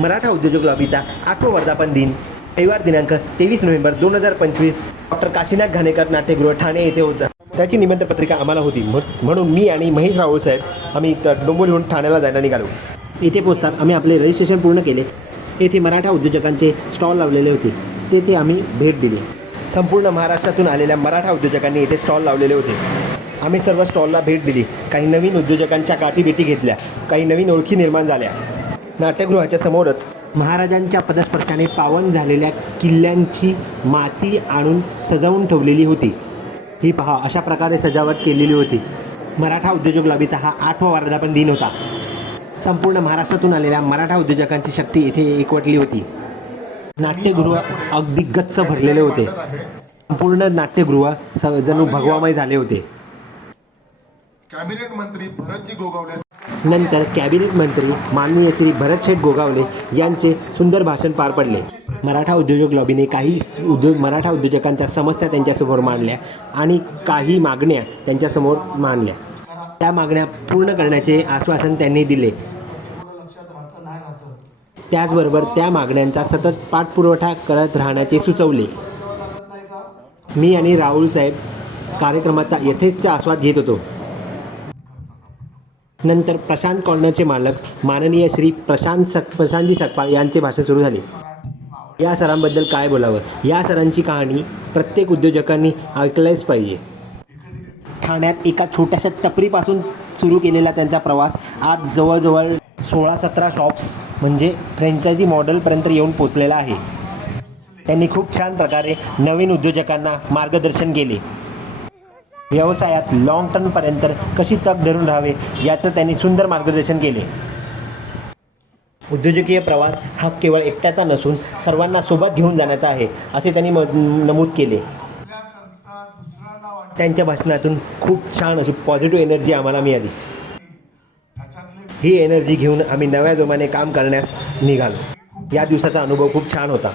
मराठा उद्योजक लॉबीचा 8वा वर्धापन दिन रविवार दिनांक 23 नोव्हेंबर 2025 डॉक्टर काशीनाथ घाणेकर नाट्यगृह ठाणे येथे होता। त्याची निमंत्रण पत्रिका आम्हाला होती, म्हणून मी आणि महेश राहुळ साहेब आम्ही डोंबिवलीहून ठाण्याला जायला निघालो। इथे पोहोचताच आम्ही आपले रजिस्ट्रेशन पूर्ण केले। येथे मराठा उद्योजकांचे स्टॉल लावलेले होते, तेथे आम्ही भेट दिली। संपूर्ण महाराष्ट्रातून आलेल्या मराठा उद्योजकांनी येथे स्टॉल लावलेले होते। आम्ही सर्व स्टॉलला भेट दिली, काही नवीन उद्योजकांच्या गाठीभेटी घेतल्या, काही नवीन ओळखी निर्माण झाल्या। नाट्यगृहाच्या समोरच महाराजांच्या पदस्पर्शाने पावन झालेल्या किल्ल्यांची माती आणून सजवून ठेवलेली होती। ही पहा, अशा प्रकारे सजावट केलेली होती। मराठा उद्योजक लॉबीचा हा 8वा वर्धापन दिन होता। संपूर्ण महाराष्ट्रातून आलेल्या मराठा उद्योजकांची शक्ती येथे एकवटली होती। नाट्यगृह अगदी गच्च भरलेले होते। संपूर्ण नाट्यगृह जणू भगवामय झाले होते। कॅबिनेट मंत्री भरतजी गोगावले नंतर कॅबिनेट मंत्री माननीय श्री भरतशेठ गोगावले यांचे सुंदर भाषण पार पडले। मराठा उद्योजक लॉबीने काही मराठा उद्योजकांच्या समस्या त्यांच्यासमोर मांडल्या आणि काही मागण्या त्यांच्यासमोर मांडल्या। त्या मागण्या पूर्ण करण्याचे आश्वासन त्यांनी दिले। त्याचबरोबर त्या मागण्यांचा सतत पाठपुरावा करत राहण्याचे सुचवले। मी आणि राहुल साहेब कार्यक्रमाचा यथेच्छ आस्वाद घेत होतो। नंतर प्रशांत कॉर्नरचे मालक माननीय श्री प्रशांतजी सकपाळ यांचे भाषण सुरू झाले। या सरांबद्दल काय बोलावं, या सरांची कहाणी प्रत्येक उद्योजकांनी ऐकलंच पाहिजे। ठाण्यात एका छोट्याशा टपरीपासून सुरू केलेला त्यांचा प्रवास आज जवळजवळ 16-17 शॉप्स म्हणजे फ्रँचायझी मॉडेलपर्यंत येऊन पोचलेला आहे। त्यांनी खूप छान प्रकारे नवीन उद्योजकांना मार्गदर्शन केले। व्यवसायात लॉंग टर्मपर्यंत कशी तग धरून राहावे याचं त्यांनी सुंदर मार्गदर्शन केले। उद्योजकीय प्रवास हा केवळ एकट्याचा नसून सर्वांना सोबत घेऊन जाण्याचा आहे, असे त्यांनी नमूद केले। त्यांच्या भाषणातून खूप छान अशी पॉझिटिव्ह एनर्जी आम्हाला मिळाली। ही एनर्जी घेऊन आम्ही नव्या जोमाने काम करण्यास निघालो। या दिवसाचा अनुभव खूप छान होता।